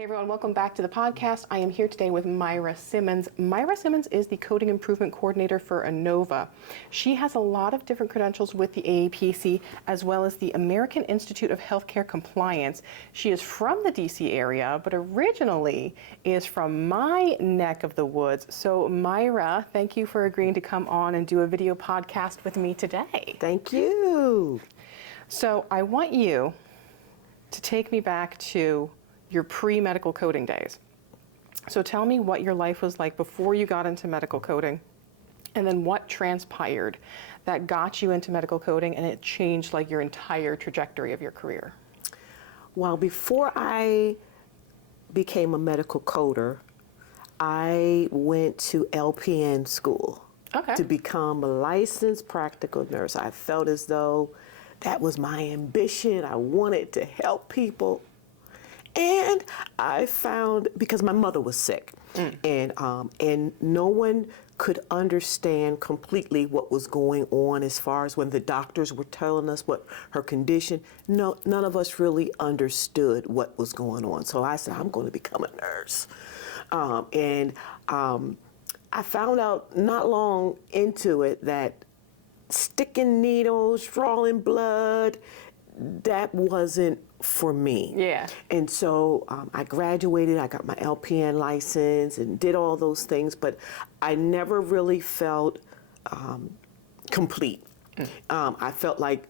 Hey everyone, welcome back to the podcast. I am here today with Myra Simmons. Myra Simmons is the Coding Improvement Coordinator for ANOVA. She has a lot of different credentials with the AAPC as well as the American Institute of Healthcare Compliance. She is from the DC area, but originally is from my neck of the woods. So Myra, thank you for agreeing to come on and do a video podcast with me today. Thank you. So I want you to take me back to your pre-medical coding days. So tell me what your life was like before you got into medical coding, and then what transpired that got you into medical coding and it changed like your entire trajectory of your career. Well, before I became a medical coder, I went to LPN school to become a licensed practical nurse. I felt as though that was my ambition. I wanted to help people. And I found, because my mother was sick, and no one could understand completely what was going on as far as when the doctors were telling us what her condition. No, none of us really understood what was going on. So I said, I'm going to become a nurse. I found out not long into it that sticking needles, drawing blood, that wasn't for me. Yeah. And so I graduated, I got my LPN license and did all those things, but I never really felt complete. I felt like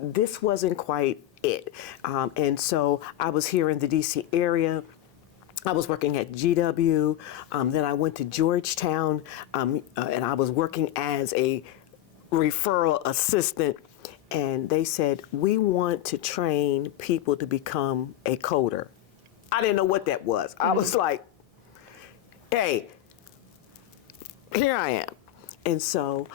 this wasn't quite it. And so I was here in the DC area. I was working at GW, then I went to Georgetown, and I was working as a referral assistant. And they said, we want to train people to become a coder. I didn't know what that was. I was like, hey, here I am. And so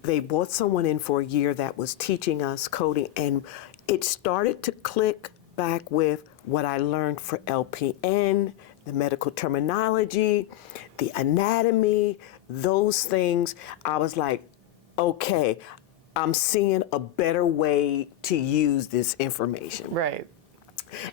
they brought someone in for a year that was teaching us coding, and it started to click back with what I learned for LPN, the medical terminology, the anatomy, those things. I was like, okay, I'm seeing a better way to use this information. Right.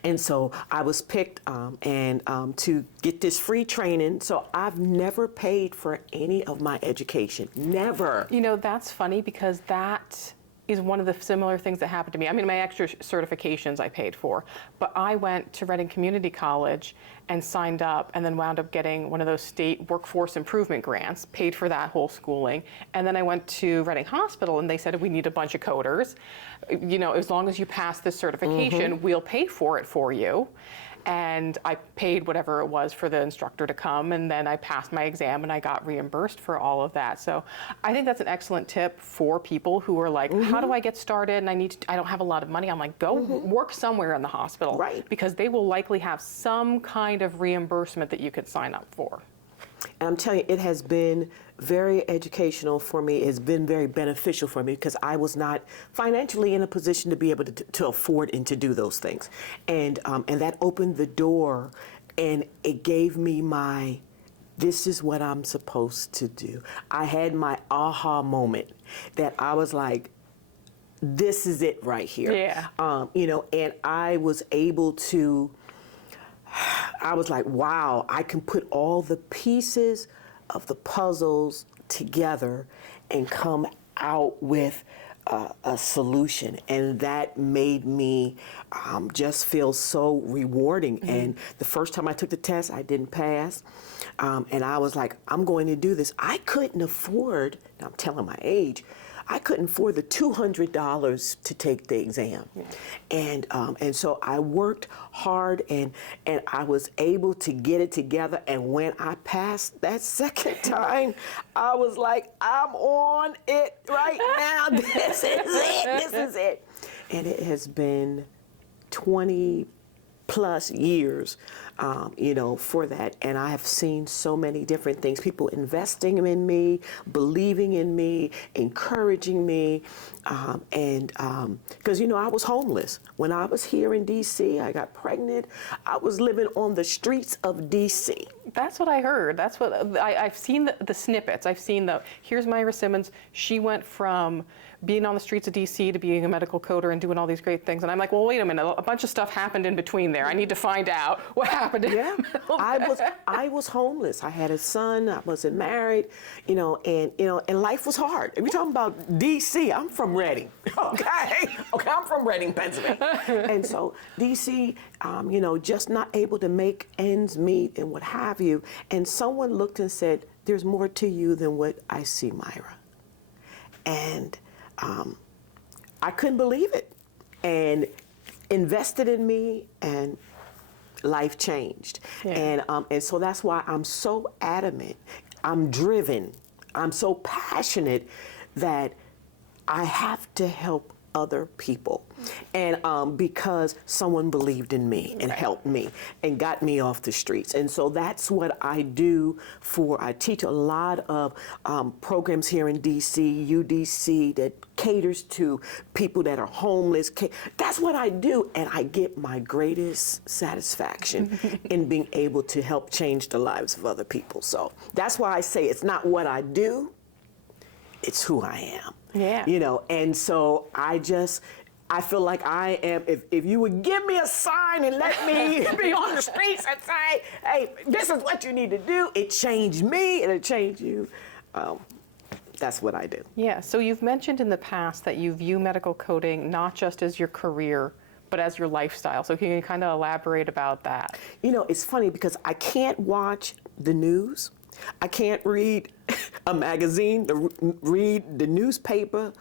And so I was picked to get this free training. So I've never paid for any of my education. Never. You know, that's funny because that is one of the similar things that happened to me. I mean, my extra certifications I paid for, but I went to Reading Community College and signed up and then wound up getting one of those state workforce improvement grants, paid for that whole schooling. And then I went to Reading Hospital and they said, we need a bunch of coders. You know, as long as you pass this certification, we'll pay for it for you. And I paid whatever it was for the instructor to come, and then I passed my exam and I got reimbursed for all of that. So I think that's an excellent tip for people who are like, how do I get started? And I don't have a lot of money. I'm like, go work somewhere in the hospital. Right. Because they will likely have some kind of reimbursement that you could sign up for. And I'm telling you, it has been very educational for me. It's been very beneficial for me because I was not financially in a position to be able to afford and to do those things. And that opened the door, and it gave me this is what I'm supposed to do. I had my aha moment that I was like, this is it right here. Yeah. You know, and I was able to, I was like, wow, I can put all the pieces of the puzzles together and come out with a solution. And that made me just feel so rewarding. And the first time I took the test, I didn't pass. And I was like, I'm going to do this. I couldn't afford, now I'm telling my age, I couldn't afford the $200 to take the exam. And so I worked hard and I was able to get it together. And when I passed that second time, I was like, I'm on it right now. This is it. This is it. And it has been 20 plus years, you know, for that. And I have seen so many different things, people investing in me, believing in me, encouraging me. Because, you know, I was homeless. When I was here in DC, I got pregnant. I was living on the streets of DC. That's what I heard. That's what I've seen the snippets. I've seen here's Myra Simmons. She went from being on the streets of DC to being a medical coder and doing all these great things. And I'm like, well, wait a minute, a bunch of stuff happened in between there. I need to find out what happened. Yeah, I was homeless. I had a son. I wasn't married, and life was hard. If you're talking about DC, I'm from Reading. Okay, I'm from Reading, Pennsylvania, and so DC, just not able to make ends meet and what have you. And someone looked and said, "There's more to you than what I see, Myra." And I couldn't believe it, and invested in me, and life changed. Yeah. And so that's why I'm so adamant. I'm driven. I'm so passionate that I have to help other people. And because someone believed in me and helped me and got me off the streets. And so that's what I do I teach a lot of programs here in DC, UDC, that caters to people that are homeless. That's what I do. And I get my greatest satisfaction in being able to help change the lives of other people. So that's why I say it's not what I do, it's who I am. Yeah. And so I feel like I am, if you would give me a sign and let me be on the streets and say, hey, this is what you need to do, it changed me, it'll change you. That's what I do. Yeah, so you've mentioned in the past that you view medical coding not just as your career, but as your lifestyle. So can you kind of elaborate about that? It's funny because I can't watch the news. I can't read a magazine, read the newspaper,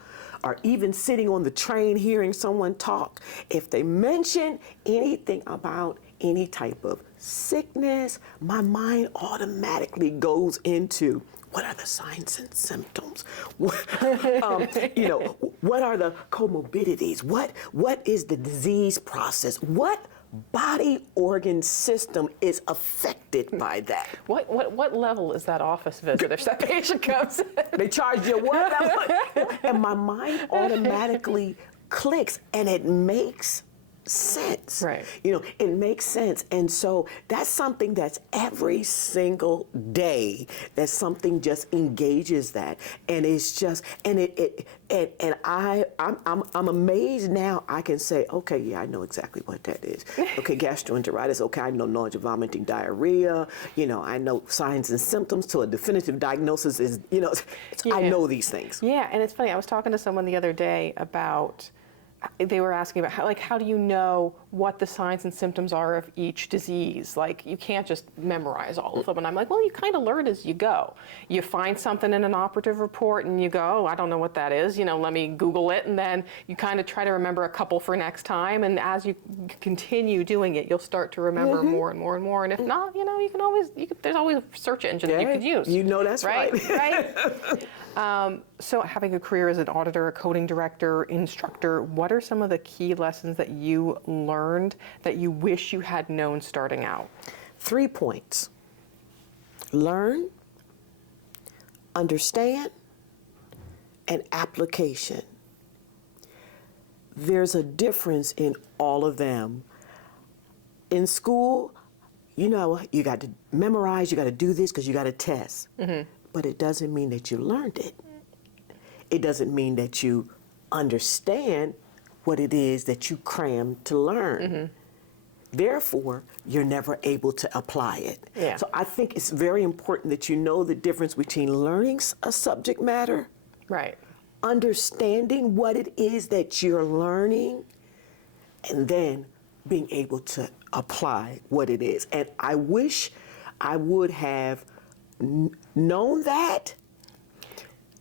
or even sitting on the train hearing someone talk. If they mention anything about any type of sickness, my mind automatically goes into what are the signs and symptoms? What are the comorbidities? What is the disease process? What body organ system is affected by that? What level is that office visit if that patient comes? They charge you what level? And my mind automatically clicks, and it makes sense. Right. It makes sense. And so that's something that's every single day, that something just engages that. And it's just, I'm amazed now I can say, okay, yeah, I know exactly what that is. Okay, gastroenteritis, okay, I know nausea, vomiting, diarrhea, I know signs and symptoms to a definitive diagnosis is, I know these things. Yeah, and it's funny, I was talking to someone the other day about, they were asking about how do you know what the signs and symptoms are of each disease? Like, you can't just memorize all of them. And I'm like, well, you kind of learn as you go. You find something in an operative report and you go, oh, I don't know what that is. Let me Google it. And then you kind of try to remember a couple for next time. And as you continue doing it, you'll start to remember more and more and more. And if not, there's always a search engine that you could use. That's right. Right. So having a career as an auditor, a coding director, instructor, what are some of the key lessons that you learned that you wish you had known starting out? 3 points. Learn, understand, and application. There's a difference in all of them. In school, you got to memorize, you got to do this because you got to test. Mm-hmm. But it doesn't mean that you learned it. It doesn't mean that you understand what it is that you crammed to learn. Mm-hmm. Therefore, you're never able to apply it. Yeah. So I think it's very important that you know the difference between learning a subject matter, right, understanding what it is that you're learning, and then being able to apply what it is. And I wish I would have known that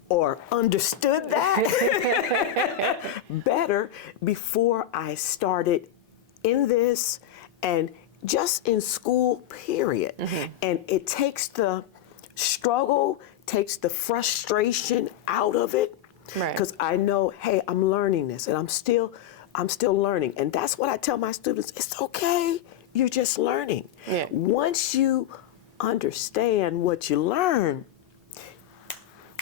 or understood that better before I started in this and just in school, period. Mm-hmm. And it takes the struggle, takes the frustration out of it. Right. Because I know, hey, I'm learning this and I'm still learning. And that's what I tell my students. It's okay. You're just learning. Yeah. Once you understand what you learn,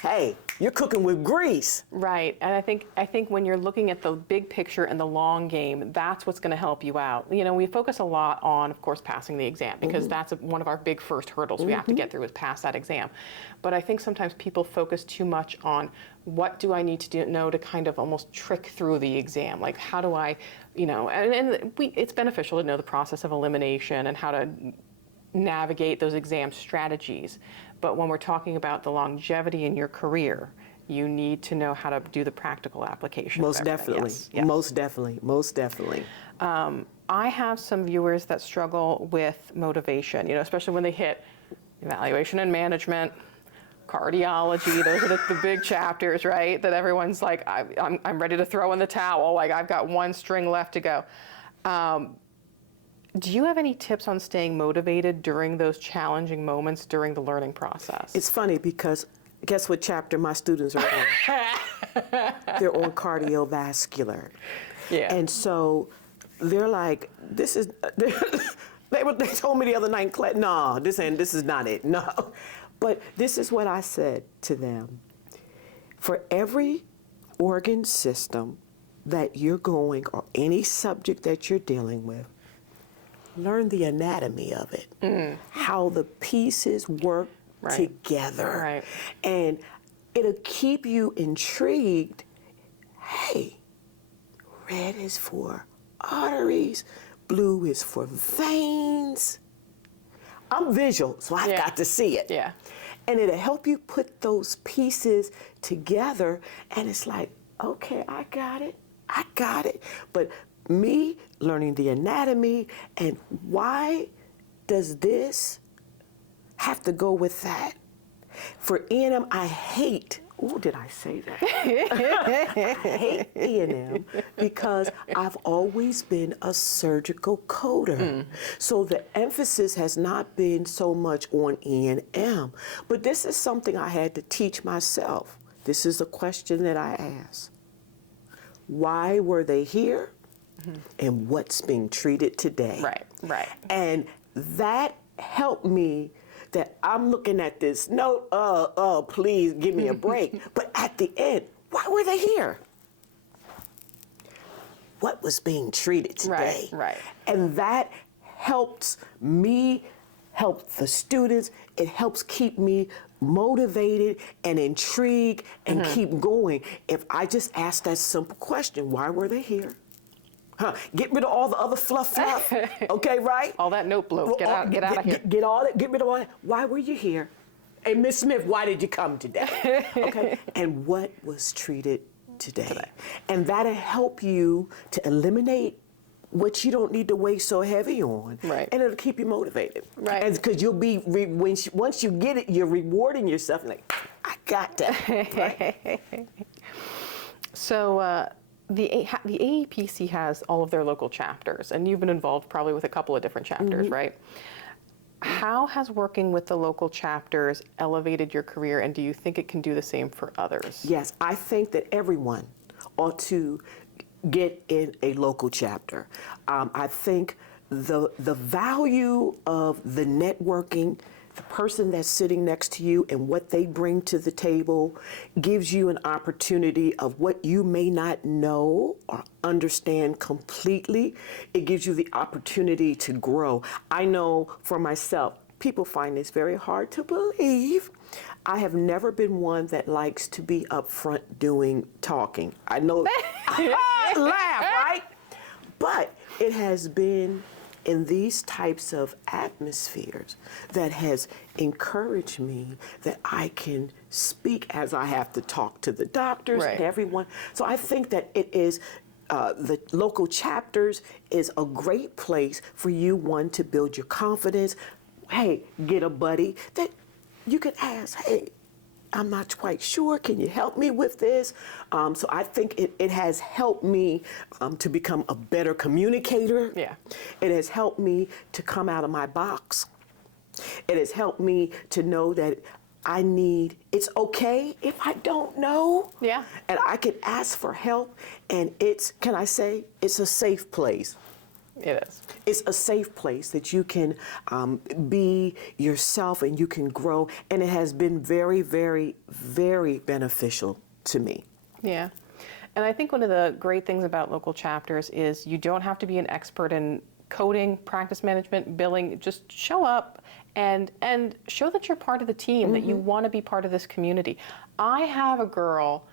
hey, You're cooking with grease. Right, and I think when you're looking at the big picture and the long game, that's what's going to help you out. You know, we focus a lot on, of course, passing the exam because that's one of our big first hurdles we have to get through is pass that exam. But I think sometimes people focus too much on what do I need to know to kind of almost trick through the exam. Like how do I, you know, it's beneficial to know the process of elimination and how to navigate those exam strategies. But when we're talking about the longevity in your career, you need to know how to do the practical application. Most of everything. definitely. Yes, yes. Most definitely. Most definitely. I have some viewers that struggle with motivation, you know, especially when they hit evaluation and management, cardiology. Those are the big chapters, right? That everyone's like, I'm ready to throw in the towel. Like I've got one string left to go. Do you have any tips on staying motivated during those challenging moments during the learning process? It's funny because guess what chapter my students are on? They're on cardiovascular. Yeah. And so they're like, this is, they told me the other night in class, no, this is not it, no. But this is what I said to them. For every organ system that you're going, or any subject that you're dealing with, learn the anatomy of it, how the pieces work together. Right. And it'll keep you intrigued. Hey, red is for arteries, blue is for veins. I'm visual, so I've got to see it. Yeah. And it'll help you put those pieces together, and it's like, okay, I got it. But me learning the anatomy and why does this have to go with that? For E&M, I hate, did I say that? I hate E&M because I've always been a surgical coder. So the emphasis has not been so much on E&M. But this is something I had to teach myself. This is a question that I ask. Why were they here? And what's being treated today? Right. And that helped me that I'm looking at this note, please give me a break. But at the end, why were they here? What was being treated today? Right. And that helps me help the students. It helps keep me motivated and intrigued and keep going. If I just ask that simple question, why were they here? Get rid of all the other fluff, okay, right? All that note bloat, get out of here. Get rid of all that. Why were you here? Hey, Miss Smith, why did you come today? Okay, and what was treated today? And that'll help you to eliminate what you don't need to weigh so heavy on, right? And it'll keep you motivated, right? And because you'll be once you get it, you're rewarding yourself. Like, I got that. Right? So. The AEPC has all of their local chapters, and you've been involved probably with a couple of different chapters, right? How has working with the local chapters elevated your career, and do you think it can do the same for others? Yes, I think that everyone ought to get in a local chapter. I think the value of the networking, the person that's sitting next to you and what they bring to the table gives you an opportunity of what you may not know or understand completely. It gives you the opportunity to grow. I know for myself, people find this very hard to believe. I have never been one that likes to be up front talking. I know, laugh, right? But it has been in these types of atmospheres that has encouraged me that I can speak as I have to talk to the doctors and everyone. So I think that it is the local chapters is a great place for you, one, to build your confidence. Hey, get a buddy that you can ask, hey, I'm not quite sure, can you help me with this? So I think it has helped me to become a better communicator. Yeah. It has helped me to come out of my box. It has helped me to know that it's okay if I don't know. Yeah. And I can ask for help, and it's a safe place. It is. It's a safe place that you can be yourself and you can grow. And it has been very, very, very beneficial to me. Yeah. And I think one of the great things about local chapters is you don't have to be an expert in coding, practice management, billing. Just show up and show that you're part of the team, that you want to be part of this community. I have a girl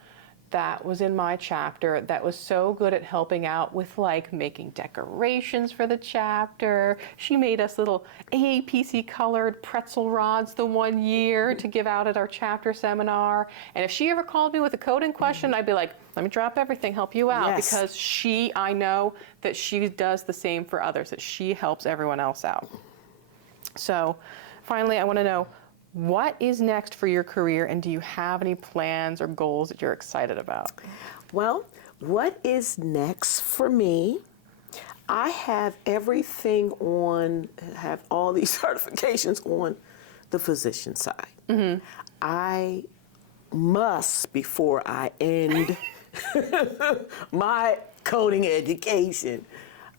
that was in my chapter that was so good at helping out with like making decorations for the chapter. She made us little AAPC colored pretzel rods the one year to give out at our chapter seminar. And if she ever called me with a coding question, I'd be like, let me drop everything, help you out. Yes. Because I know that she does the same for others, that she helps everyone else out. So finally, I want to know, what is next for your career, and do you have any plans or goals that you're excited about? Well, what is next for me? I have everything on, have all these certifications on the physician side. I must, before I end my coding education,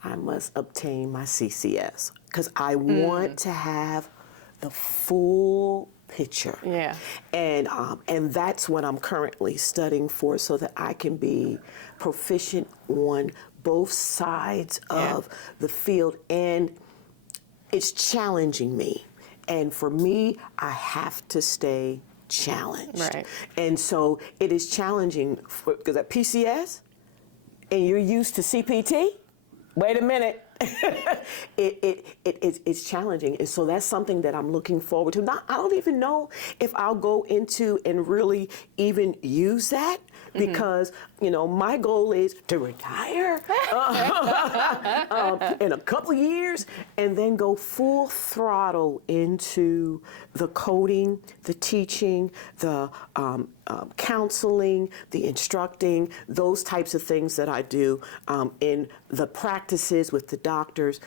I must obtain my CCS because I want to have the full picture. Yeah. And that's what I'm currently studying for so that I can be proficient on both sides of the field. And it's challenging me. And for me, I have to stay challenged. Right. And so it is challenging because at PCS and you're used to CPT, wait a minute. It's challenging, and so that's something that I'm looking forward to. I don't even know if I'll go into and really even use that because my goal is to retire in a couple years and then go full throttle into the coding, the teaching, the counseling, the instructing, those types of things that I do in the practices with the doctors.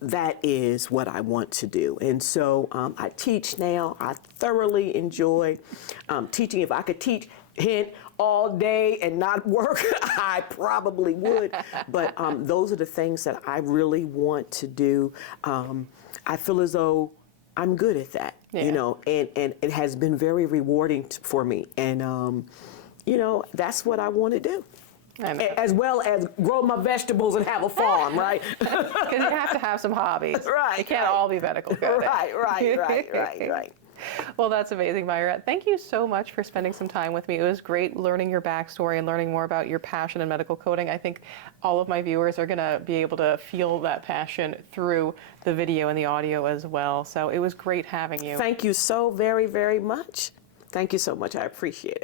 That is what I want to do. And so I teach now. I thoroughly enjoy teaching. If I could teach all day and not work, I probably would. But those are the things that I really want to do. I feel as though I'm good at that, and it has been very rewarding for me. And, that's what I want to do. As well as grow my vegetables and have a farm, right? Because you have to have some hobbies. Right. You can't all be medical coding. Right. Well, that's amazing, Myra. Thank you so much for spending some time with me. It was great learning your backstory and learning more about your passion in medical coding. I think all of my viewers are going to be able to feel that passion through the video and the audio as well. So it was great having you. Thank you so very, very much. Thank you so much. I appreciate it.